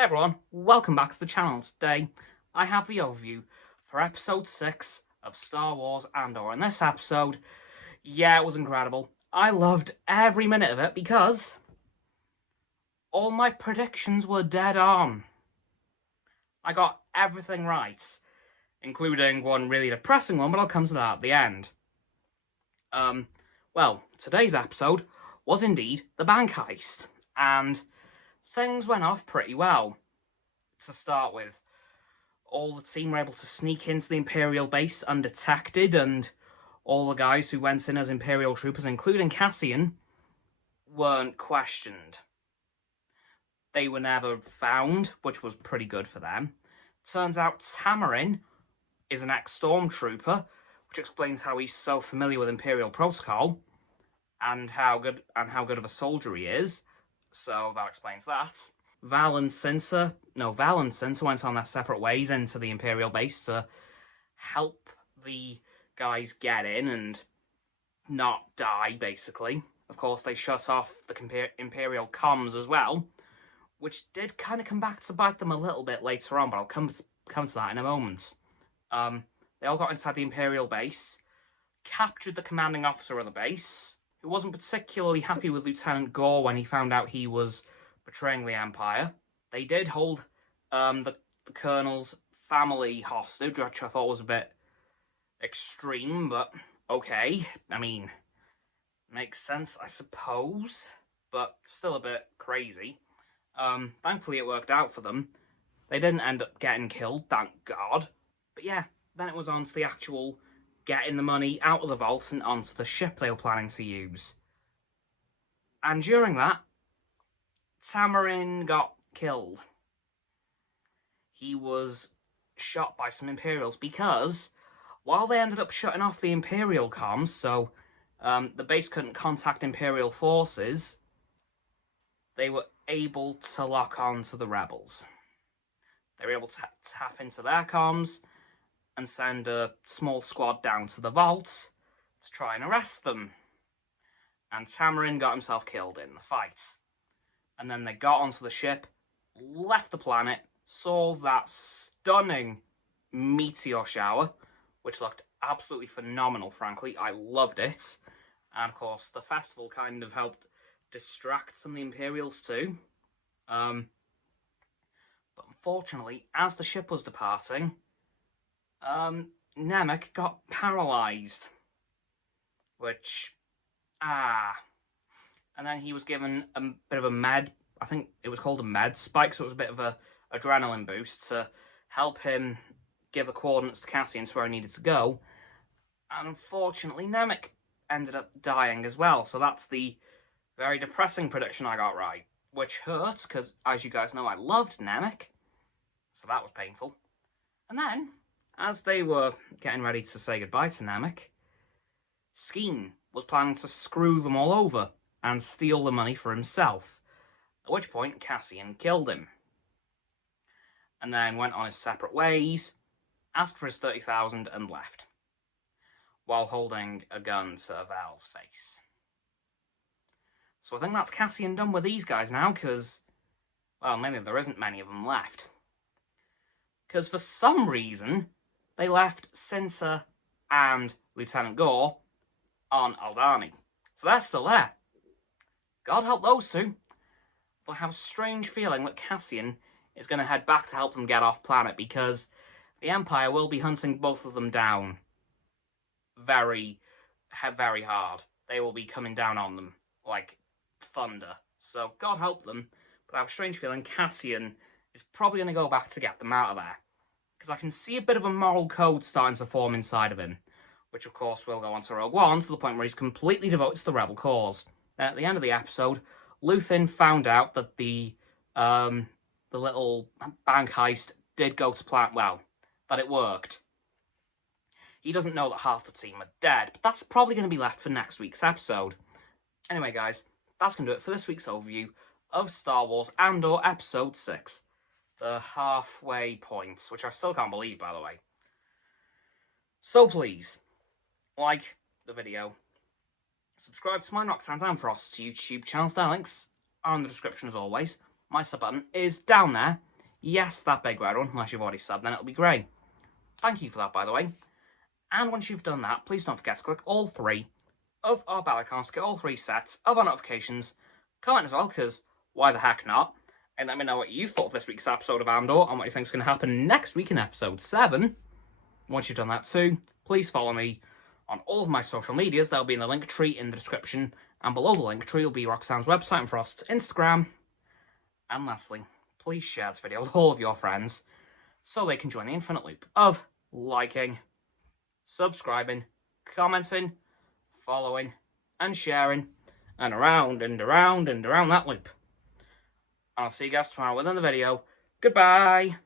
Hey everyone, welcome back to the channel. Today I have the overview for episode 6 of Star Wars Andor. And this episode, it was incredible. I loved every minute of it because all my predictions were dead on. I got everything right, including one really depressing one, but I'll come to that at the end. Well, today's episode was indeed the bank heist, and things went off pretty well. To start with, all the team were able to sneak into the Imperial base undetected, and all the guys who went in as Imperial troopers, including Cassian, weren't questioned. They were never found, which was pretty good for them. Turns out Tamarin is an ex-stormtrooper, which explains how he's so familiar with Imperial protocol and how good of a soldier he is. So that explains that. Val and Cinta went on their separate ways into the Imperial base to help the guys get in and not die, basically. Of course, they shut off the Imperial comms as well, which did kind of come back to bite them a little bit later on, but I'll come to that in a moment. They all got inside the Imperial base, captured the commanding officer of the base, who wasn't particularly happy with Lieutenant Gore when he found out he was betraying the Empire. They did hold the Colonel's family hostage, which I thought was a bit extreme, but okay. I mean, makes sense, I suppose, but still a bit crazy. Thankfully it worked out for them. They didn't end up getting killed, thank God. But yeah, then it was on to the actual getting the money out of the vaults and onto the ship they were planning to use. And during that, Tamarin got killed. He was shot by some Imperials because while they ended up shutting off the Imperial comms, so the base couldn't contact Imperial forces, they were able to lock on to the rebels. They were able to tap into their comms and send a small squad down to the vaults to try and arrest them. And Tamarin got himself killed in the fight. And then they got onto the ship, left the planet, saw that stunning meteor shower, which looked absolutely phenomenal, frankly. I loved it. And of course, the festival kind of helped distract some of the Imperials too. But unfortunately, as the ship was departing, Nemec got paralysed. Which, and then he was given a bit of a med, I think it was called a med spike, so it was a bit of a adrenaline boost to help him give the coordinates to Cassian to where he needed to go. And unfortunately, Nemec ended up dying as well, so that's the very depressing prediction I got right, which hurts, because as you guys know, I loved Nemec, so that was painful. And then, as they were getting ready to say goodbye to Nemec, Skeen was planning to screw them all over and steal the money for himself, at which point Cassian killed him. And then went on his separate ways, asked for his 30,000 and left, while holding a gun to Val's face. So I think that's Cassian done with these guys now, because, well, maybe there isn't many of them left. Because for some reason, they left Cinta and Lieutenant Gore on Aldhani. So they're still there. God help those two. But I have a strange feeling that Cassian is going to head back to help them get off planet, because the Empire will be hunting both of them down very hard. They will be coming down on them like thunder. So God help them. But I have a strange feeling Cassian is probably going to go back to get them out of there, because I can see a bit of a moral code starting to form inside of him, which of course will go on to Rogue One, to the point where he's completely devoted to the rebel cause. Then at the end of the episode, Luthen found out that the little bank heist did go to plan, well, that it worked. He doesn't know that half the team are dead, but that's probably going to be left for next week's episode. Anyway guys, that's going to do it for this week's overview of Star Wars Andor Episode 6. The halfway point, which I still can't believe, by the way. So please, like the video, subscribe to my Roxanne and Frost's YouTube channels. Their links are in the description as always. My sub button is down there. Yes, that big red one, unless you've already subbed, then it'll be grey. Thank you for that, by the way. And once you've done that, please don't forget to click all 3 of our bell icons to get all 3 sets of our notifications. Comment as well, because why the heck not? And let me know what you thought of this week's episode of Andor and what you think is going to happen next week in episode 7. Once you've done that too, please follow me on all of my social medias. They'll be in the link tree in the description, and below the link tree will be Roxanne's website and Frost's Instagram. And lastly, please share this video with all of your friends so they can join the infinite loop of liking, subscribing, commenting, following, and sharing, and around and around and around that loop. I'll see you guys tomorrow with another video. Goodbye!